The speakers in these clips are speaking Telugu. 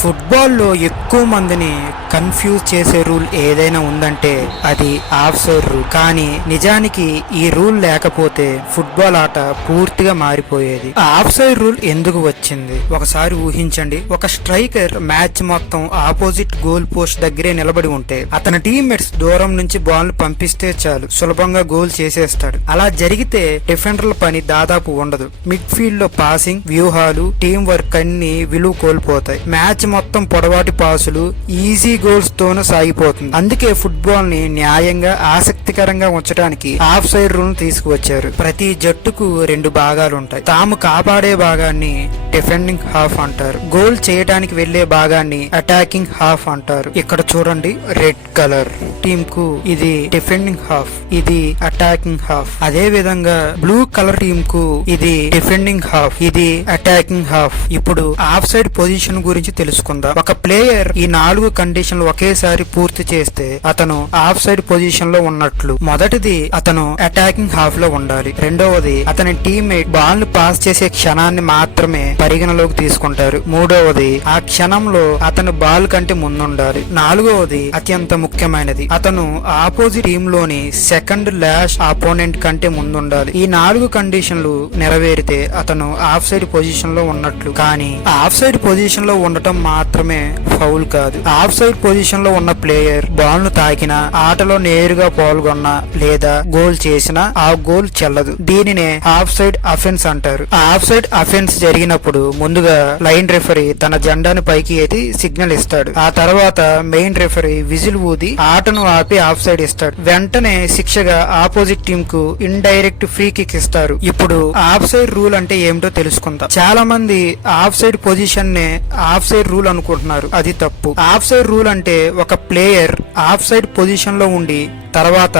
ఫుట్బాల్లో ఎక్కువ మందిని కన్ఫ్యూజ్ చేసే రూల్ ఏదైనా ఉందంటే అది ఆఫ్ సైడ్ రూల్. కానీ నిజానికి ఈ రూల్ లేకపోతే ఫుట్బాల్ ఆట పూర్తిగా మారిపోయేది. ఆఫ్ సైడ్ రూల్ ఎందుకు వచ్చింది ఒకసారి ఊహించండి. ఒక స్ట్రైకర్ మ్యాచ్ మొత్తం ఆపోజిట్ గోల్ పోస్ట్ దగ్గరే నిలబడి ఉంటే అతని టీమ్మేట్స్ దూరం నుంచి బాల్ పంపిస్తే చాలు సులభంగా గోల్ చేసేస్తాడు. అలా జరిగితే డిఫెండర్ల పని దాదాపు ఉండదు. మిడ్ ఫీల్డ్ లో పాసింగ్, వ్యూహాలు, టీం వర్క్ అన్ని విలువ కోల్పోతాయి. మ్యాచ్ మొత్తం పొడవాటి పాసులు, ఈజీ గోల్స్ తోనే సాగిపోతుంది. అందుకే ఫుట్బాల్ ని న్యాయంగా ఆసక్తికరంగా ఉంచడానికి ఆఫ్ సైడ్ రూల్ తీసుకువచ్చారు. ప్రతి జట్టుకు రెండు భాగాలు ఉంటాయి. తాము కాపాడే భాగాన్ని డిఫెండింగ్ హాఫ్ అంటారు. గోల్ చేయడానికి వెళ్లే భాగాన్ని అటాకింగ్ హాఫ్ అంటారు. ఇక్కడ చూడండి, రెడ్ కలర్ టీమ్ కు ఇది డిఫెండింగ్ హాఫ్, ఇది అటాకింగ్ హాఫ్. అదే విధంగా బ్లూ కలర్ టీమ్ కు ఇది డిఫెండింగ్ హాఫ్, ఇది అటాకింగ్ హాఫ్. ఇప్పుడు ఆఫ్ సైడ్ పొజిషన్ గురించి తెలుసుకుందాం. ఒక ప్లేయర్ ఈ 4 కండిషన్లు ఒకేసారి పూర్తి చేస్తే అతను ఆఫ్ సైడ్ పొజిషన్ లో ఉన్నట్లు. మొదటిది, అతను అటాకింగ్ హాఫ్ లో ఉండాలి. రెండవది, అతని టీమ్మేట్ బాల్ ను పాస్ చేసే క్షణాన్ని మాత్రమే పరిగణలోకి తీసుకుంటారు. మూడవది, ఆ క్షణంలో అతను బాల్ కంటే ముందుండాలి. నాలుగవది, అత్యంత ముఖ్యమైనది, అతను ఆపోజిట్ టీమ్ లోని సెకండ్ లాస్ట్ అపోనెంట్ కంటే ముందుండాలి. ఈ 4 కండిషన్లు నెరవేరితే అతను ఆఫ్ సైడ్ పొజిషన్ లో ఉన్నట్లు. కానీ ఆఫ్ సైడ్ పొజిషన్ లో ఉండటం మాత్రమే ఫౌల్ కాదు. ఆఫ్ సైడ్ పొజిషన్ లో ఉన్న ప్లేయర్ బాల్ ను తాకినా, ఆటలో నేరుగా పాల్గొన్నా లేదా గోల్ చేసినా ఆ గోల్ చెల్లదు. దీనినే ఆఫ్ సైడ్ అఫెన్స్ అంటారు. ఆఫ్ సైడ్ అఫెన్స్ జరిగినప్పుడు ముందుగా లైన్ రెఫరీ తన జెండాను పైకి ఎత్తి సిగ్నల్ ఇస్తాడు. ఆ తర్వాత మెయిన్ రెఫరీ విజిల్ ఊది ఆటను ఆపి ఆఫ్ సైడ్ ఇస్తాడు. వెంటనే శిక్షగా ఆపోజిట్ టీమ్ కు ఇండైరెక్ట్ ఫ్రీ కిక్ ఇస్తారు. ఇప్పుడు ఆఫ్ సైడ్ రూల్ అంటే ఏమిటో తెలుసుకుందాం. చాలా మంది ఆఫ్ సైడ్ పొజిషన్ నే ఆఫ్ సైడ్ రూల్ అనుకుంటున్నారు. అది తప్పు. ఆఫ్ సైడ్ రూల్ అంటే ఒక ప్లేయర్ ఆఫ్ సైడ్ పొజిషన్ లో ఉండి తర్వాత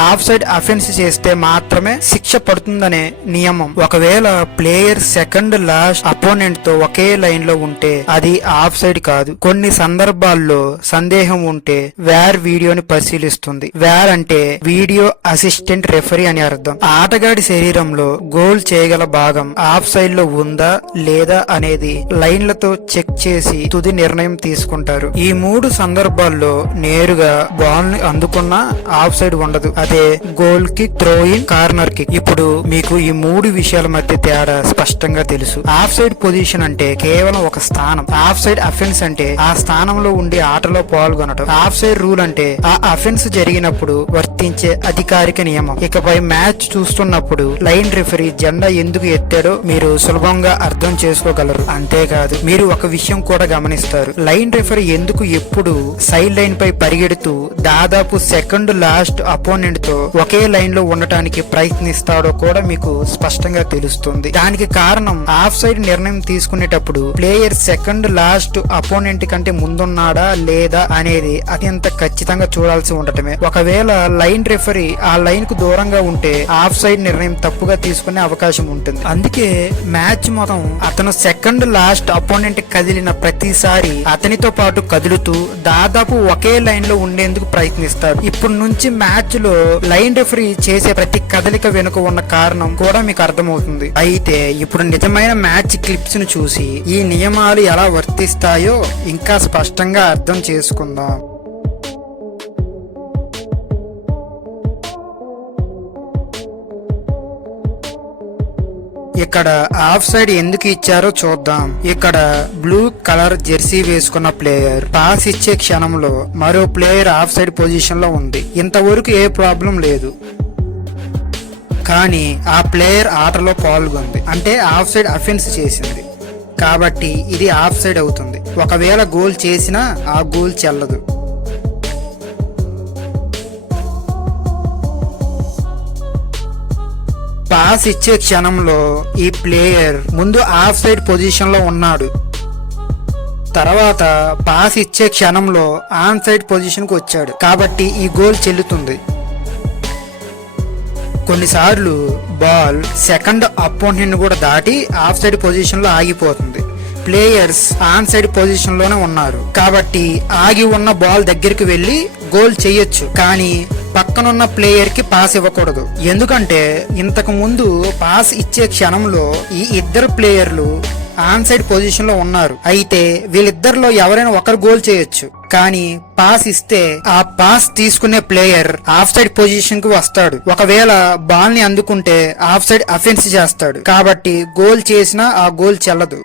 ఆఫ్ సైడ్ అఫెన్స్ చేస్తే మాత్రమే శిక్ష పడుతుందనే నియమం. ఒకవేళ ప్లేయర్ సెకండ్ లాస్ట్ అపోనెంట్ తో ఒకే లైన్ లో ఉంటే అది ఆఫ్ సైడ్ కాదు. కొన్ని సందర్భాల్లో సందేహం ఉంటే వేర్ వీడియోని పరిశీలిస్తుంది. వేర్ అంటే వీడియో అసిస్టెంట్ రెఫరీ అని అర్థం. ఆటగాడి శరీరంలో గోల్ చేయగల భాగం ఆఫ్ సైడ్ లో ఉందా లేదా అనేది లైన్లతో చెక్ చేసి తుది నిర్ణయం తీసుకుంటారు. ఈ 3 సందర్భాల్లో నేరుగా బాల్ ని అందుకున్నా ఆఫ్ సైడ్ ఉండదు. అదే goal kick, throw in, corner kick. ఇప్పుడు మీకు ఈ 3 విషయాల మధ్య తేడా స్పష్టంగా తెలుసు. ఆఫ్ సైడ్ పొజిషన్ అంటే కేవలం ఒక స్థానం. ఆఫ్ సైడ్ అఫెన్స్ అంటే ఆ స్థానంలో ఉండి ఆటలో పాల్గొనడం. ఆఫ్ సైడ్ రూల్ అంటే ఆ అఫెన్స్ జరిగినప్పుడు వర్తించే అధికారిక నియమం. ఇకపై మ్యాచ్ చూస్తున్నప్పుడు లైన్ రెఫరీ జెండా ఎందుకు ఎత్తాడో మీరు సులభంగా అర్థం చేసుకోగలరు. అంతేకాదు, మీరు ఒక విషయం కూడా గమనిస్తారు. లైన్ రెఫరీ ఎందుకు ఎప్పుడు సైడ్ లైన్ పై పరిగెడుతూ దాదాపు సెకండ్ లాస్ట్ అపోనెంట్ తో ఒకే లైన్ లో ఉండటానికి ప్రయత్నిస్తాడో కూడా మీకు స్పష్టంగా తెలుస్తుంది. దానికి కారణం ఆఫ్ సైడ్ నిర్ణయం తీసుకునేటప్పుడు ప్లేయర్ సెకండ్ లాస్ట్ అపోనెంట్ కంటే ముందున్నాడా లేదా అనేది అత్యంత ఖచ్చితంగా చూడాల్సి ఉండటమే. ఒకవేళ లైన్ రెఫరీ ఆ లైన్ కు దూరంగా ఉంటే ఆఫ్ సైడ్ నిర్ణయం తప్పుగా తీసుకునే అవకాశం ఉంటుంది. అందుకే మ్యాచ్ మొత్తం అతను సెకండ్ లాస్ట్ అపోనెంట్ కదిలిన ప్రతిసారి అతనితో పాటు కదులుతూ దాదాపు ఒకే లైన్ లో ఉండేందుకు ప్రయత్నిస్తాడు. ఇప్పటి నుంచి మ్యాచ్ లో లైన్ రెఫరీ చేసే ప్రతి కదలిక వెనుక ఉన్న కారణం కూడా మీకు అర్థమవుతుంది. అయితే ఇప్పుడు నిజమైన మ్యాచ్ క్లిప్స్ ను చూసి ఈ నియమాలు ఎలా వర్తిస్తాయో ఇంకా స్పష్టంగా అర్థం చేసుకుందాం. ఇక్కడ ఆఫ్ సైడ్ ఎందుకు ఇచ్చారో చూద్దాం. ఇక్కడ బ్లూ కలర్ జెర్సీ వేసుకున్న ప్లేయర్ పాస్ ఇచ్చే క్షణంలో మరో ప్లేయర్ ఆఫ్ సైడ్ పొజిషన్ లో ఉంది. ఇంతవరకు ఏ ప్రాబ్లం లేదు. కానీ ఆ ప్లేయర్ ఆటలో పాల్గొంది అంటే ఆఫ్ సైడ్ అఫెన్స్ చేసింది. కాబట్టి ఇది ఆఫ్ సైడ్ అవుతుంది. ఒకవేళ గోల్ చేసినా ఆ గోల్ చెల్లదు. పాస్ ఇచ్చే క్షణంలో ఈ ప్లేయర్ ముందు ఆఫ్ సైడ్ పొజిషన్ లో ఉన్నాడు. తర్వాత పాస్ ఇచ్చే క్షణంలో ఆన్ సైడ్ పొజిషన్ కు వచ్చాడు. కాబట్టి ఈ గోల్ చెల్లుతుంది. కొన్నిసార్లు బాల్ సెకండ్ అపోనెంట్ కూడా దాటి ఆఫ్ సైడ్ పొజిషన్ లో ఆగిపోతుంది. ప్లేయర్స్ ఆన్ సైడ్ పొజిషన్ లోనే ఉన్నారు కాబట్టి ఆగి ఉన్న బాల్ దగ్గరికి వెళ్లి గోల్ చేయొచ్చు. కానీ పక్కనున్న ప్లేయర్ కి పాస్ ఇవ్వకూడదు. ఎందుకంటే ఇంతకు ముందు పాస్ ఇచ్చే క్షణంలో ఈ ఇద్దరు ప్లేయర్లు ఆన్ సైడ్ పొజిషన్ లో ఉన్నారు. అయితే వీళ్ళిద్దరిలో ఎవరైనా ఒకరు గోల్ చేయొచ్చు, కానీ పాస్ ఇస్తే ఆ పాస్ తీసుకునే ప్లేయర్ ఆఫ్ సైడ్ పొజిషన్ కు వస్తాడు. ఒకవేళ బాల్ ని అందుకుంటే ఆఫ్ సైడ్ అఫెన్స్ చేస్తాడు, కాబట్టి గోల్ చేసినా ఆ గోల్ చెల్లదు.